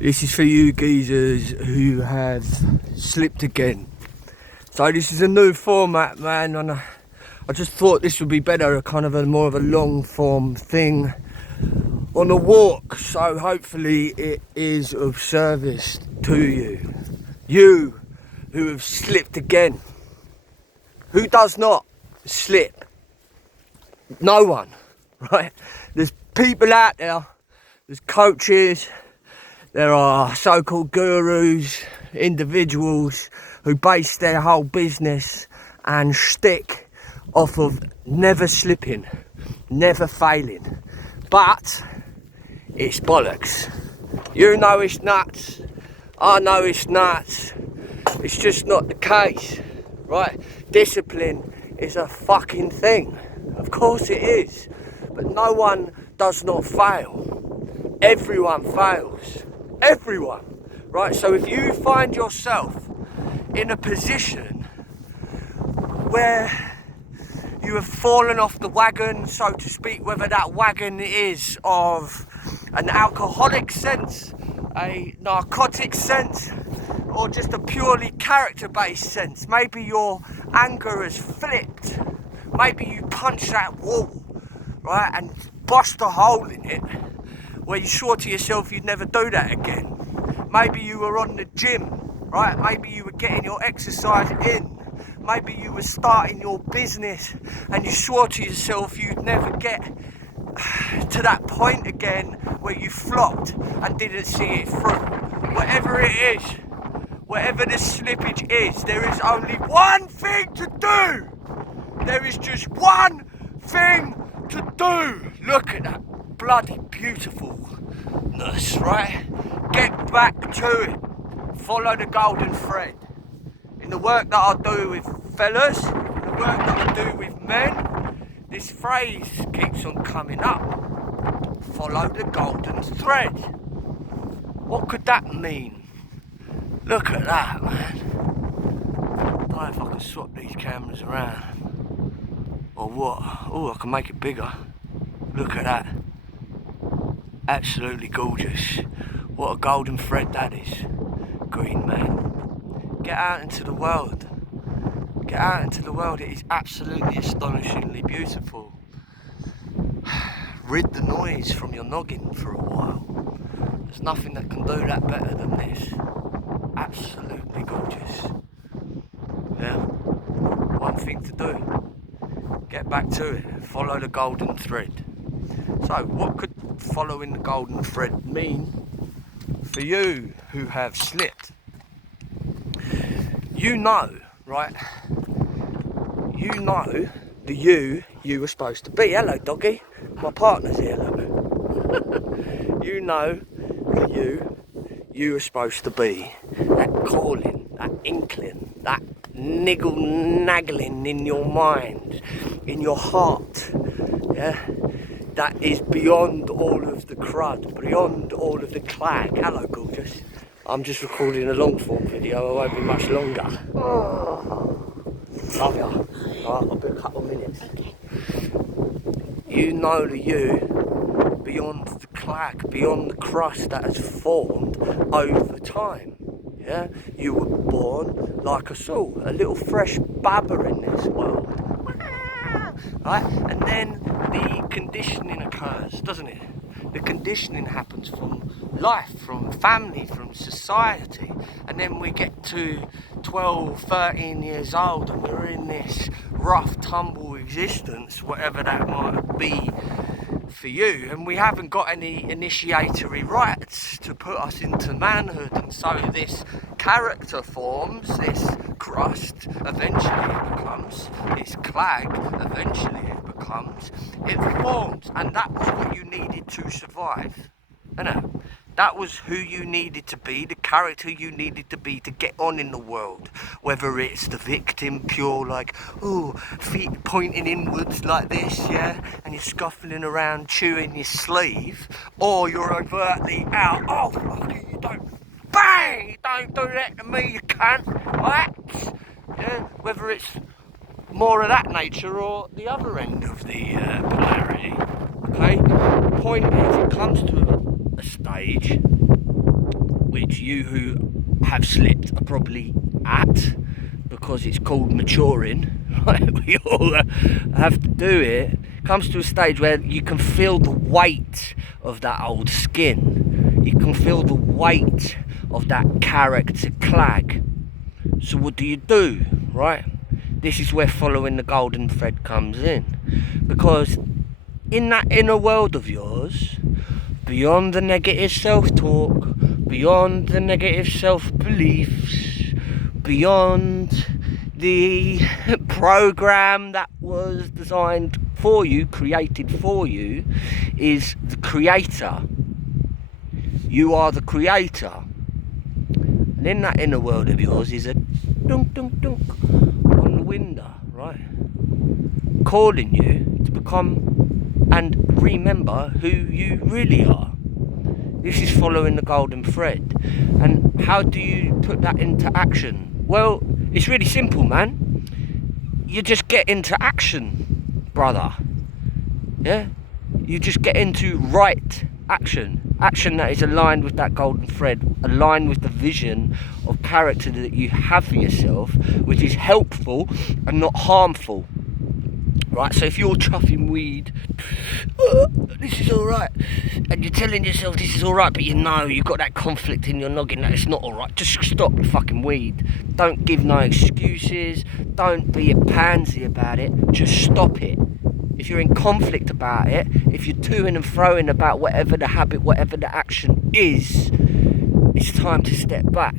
This is for you geezers who have slipped again. So this is a new format, man, and I just thought this would be better, a kind of a more of a long form thing on a walk. So hopefully it is of service to you. You who have slipped again. Who does not slip? No one, right? There's people out there, there's coaches, there are so-called gurus, individuals who base their whole business and shtick off of never slipping, never failing. But it's bollocks. You know it's nuts. I know it's nuts. It's just not the case, right? Discipline is a fucking thing. Of course it is. But no one does not fail. Everyone fails. Everyone, right? So if you find yourself in a position where you have fallen off the wagon, so to speak, whether that wagon is of an alcoholic sense, a narcotic sense, or just a purely character-based sense, maybe your anger has flipped, maybe you punched that wall, right, and bust a hole in it, where you swore to yourself you'd never do that again. Maybe you were on the gym, right? Maybe you were getting your exercise in. Maybe you were starting your business and you swore to yourself you'd never get to that point again where you flopped and didn't see it through. Whatever it is, whatever the slippage is, there is only one thing to do. There is just one thing to do. Look at that bloody beautifulness, right? Get back to it. Follow the golden thread. In the work that I do with fellas, the work that I do with men, this phrase keeps on coming up. Follow the golden thread. What could that mean? Look at that, man. I don't know if I can swap these cameras around or what. Oh, I can make it bigger. Look at that. Absolutely gorgeous. What a golden thread that is. Green, man. Get out into the world. Get out into the world. It is absolutely astonishingly beautiful. Rid the noise from your noggin for a while. There's nothing that can do that better than this. Absolutely gorgeous. Yeah. One thing to do. Get back to it. Follow the golden thread. So, what could following the golden thread mean for you who have slipped? You know, right? You know the you were supposed to be. Hello, doggy. My partner's here, look. You know the you were supposed to be. That calling, that inkling, that niggle naggling in your mind, in your heart, yeah? That is beyond all of the crud, beyond all of the clag. Hello, gorgeous. I'm just recording a long form video, it won't be much longer. Oh, love ya. Alright, I'll be a couple of minutes. Okay. You know the you, beyond the clag, beyond the crust that has formed over time. Yeah? You were born like us all, a little fresh bubba in this world. Right? And then the conditioning occurs, doesn't it? The conditioning happens from life, from family, from society, and then we get to 12, 13 years old and we're in this rough tumble existence, whatever that might be for you, and we haven't got any initiatory rites to put us into manhood, and so this character forms, this crust eventually it becomes, this clag eventually it forms, and that was what you needed to survive. You know, that was who you needed to be, the character you needed to be to get on in the world. Whether it's the victim, pure like, oh, feet pointing inwards like this, yeah, and you're scuffling around chewing your sleeve, or you're overtly out, oh, fuck it, you don't, bang, you don't do that to me, you cunt, right? Yeah, whether it's more of that nature or the other end of the polarity. Okay, point is, it comes to a stage stage you who have slipped are probably at, because it's called maturing, right? We all have to do it. Comes to a stage where you can feel the weight of that old skin. You can feel the weight of that character clag. So what do, right? This is where following the golden thread comes in. Because in that inner world of yours, beyond the negative self-talk, beyond the negative self-beliefs, beyond the program that was designed for you, created for you, is the creator. You are the creator. And in that inner world of yours is a dunk, dunk, dunk on the window, right? Calling you to become and remember who you really are. This is following the golden thread. And how do you put that into action? Well, it's really simple, man. You just get into action, brother. Yeah? You just get into right action. Action that is aligned with that golden thread, aligned with the vision of character that you have for yourself, which is helpful and not harmful. Right, so if you're chuffing weed, this is alright, and you're telling yourself this is alright, but you know you've got that conflict in your noggin that it's not alright, just stop the fucking weed. Don't give no excuses, don't be a pansy about it, just stop it. If you're in conflict about it, if you're toing and froing about whatever the habit, whatever the action is, it's time to step back,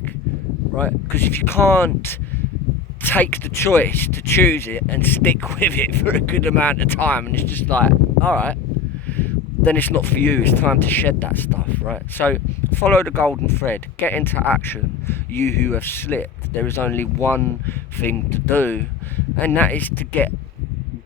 right? Because if you can't take the choice to choose it and stick with it for a good amount of time, and it's just like, alright, then it's not for you. It's time to shed that stuff, right? So follow the golden thread, get into action. You who have slipped, there is only one thing to do, and that is to get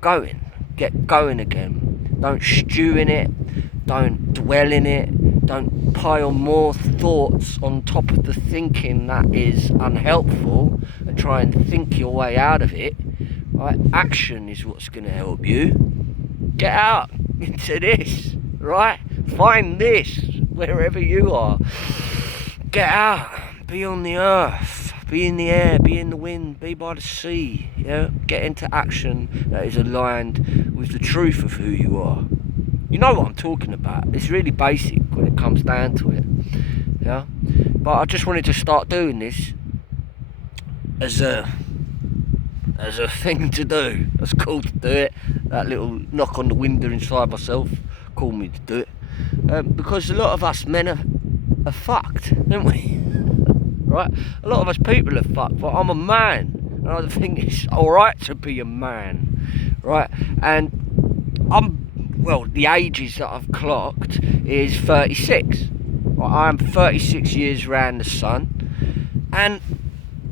going again. Don't stew in it, don't dwell in it, don't pile more thoughts on top of the thinking that is unhelpful and try and think your way out of it, right? Action is what's going to help you. Get out into this, right? Find this wherever you are. Get out, be on the earth, be in the air, be in the wind, be by the sea, yeah? Get into action that is aligned with the truth of who you are. You know what I'm talking about. It's really basic when it comes down to it, yeah? But I just wanted to start doing this as a thing to do. That's cool to do it. That little knock on the window inside myself called me to do it. Because a lot of us men are fucked, don't we? Right? A lot of us people are fucked, but I'm a man. And I think it's alright to be a man, right? And the ages that I've clocked is 36. Right? I'm 36 years round the sun, and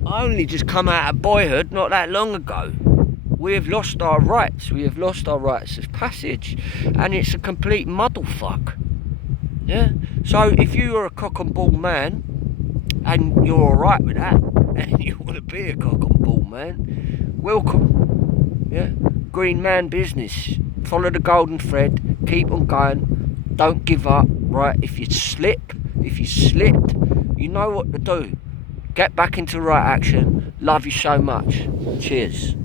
I only just come out of boyhood not that long ago. We have lost our rights. We have lost our rights of passage, and it's a complete muddlefuck. Yeah. So if you are a cock and ball man, and you're alright with that, and you want to be a cock and ball man, welcome. Yeah. Green man business. Follow the golden thread. Keep on going. Don't give up. Right. If you slipped, you know what to do. Get back into right action. Love you so much. Cheers.